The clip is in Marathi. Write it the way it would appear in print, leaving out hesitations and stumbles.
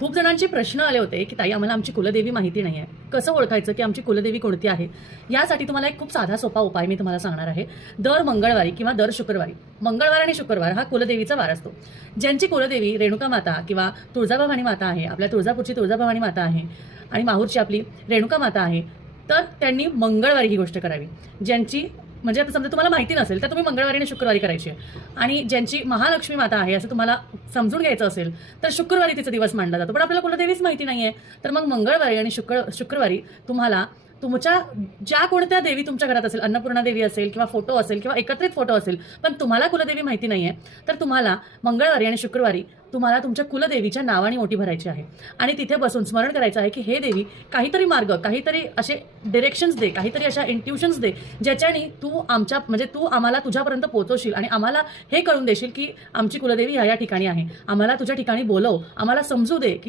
खूप जणांचे प्रश्न आले होते की ताई आम्हाला आमची कुलदेवी माहिती नाही आहे, कसं ओळखायचं की आमची कुलदेवी कोणती आहे. यासाठी तुम्हाला एक खूप साधा सोपा उपाय मी तुम्हाला सांगणार आहे. दर मंगळवारी किंवा दर शुक्रवारी, मंगळवार आणि शुक्रवार हा कुलदेवीचा वार असतो. ज्यांची कुलदेवी रेणुका माता किंवा तुळजाभवानी माता आहे, आपल्या तुळजापूरची तुळजाभवानी माता आहे आणि माहूरची आपली रेणुका माता आहे, तर त्यांनी मंगळवारी ही गोष्ट करावी. ज्यांची म्हणजे आता समजा तुम्हाला माहिती नसेल तर तुम्ही मंगळवारी आणि शुक्रवारी करायची आहे. आणि ज्यांची महालक्ष्मी माता आहे असं तुम्हाला समजून घ्यायचं असेल तर शुक्रवारी तिचा दिवस मानला जातो. पण आपल्याला कुलदेवीच माहिती नाहीये, तर मग मंगळवारी आणि शुक्रवारी तुम्हाला तुमच्या ज्या कोणत्या देवी तुमच्या घरात असेल, अन्नपूर्णा देवी असेल किंवा फोटो असेल किंवा एकत्रित फोटो असेल, पण तुम्हाला कुलदेवी माहिती नाहीये, तर तुम्हाला मंगळवारी आणि शुक्रवारी तुम्हाला तुमच्या कुलदेवीच्या नावाने ओटी भरायची आहे आणि तिथे बसून स्मरण करायचं आहे की हे देवी काहीतरी मार्ग, काहीतरी असे डिरेक्शन्स दे, काहीतरी अशा इंट्युशन्स दे ज्याच्याने तू तू आम्हाला तुझ्यापर्यंत पोहोचवशील आणि आम्हाला हे कळून देशील की आमची कुलदेवी या ठिकाणी आहे. आम्हाला तुझ्या ठिकाणी बोलव, आम्हाला समजू दे की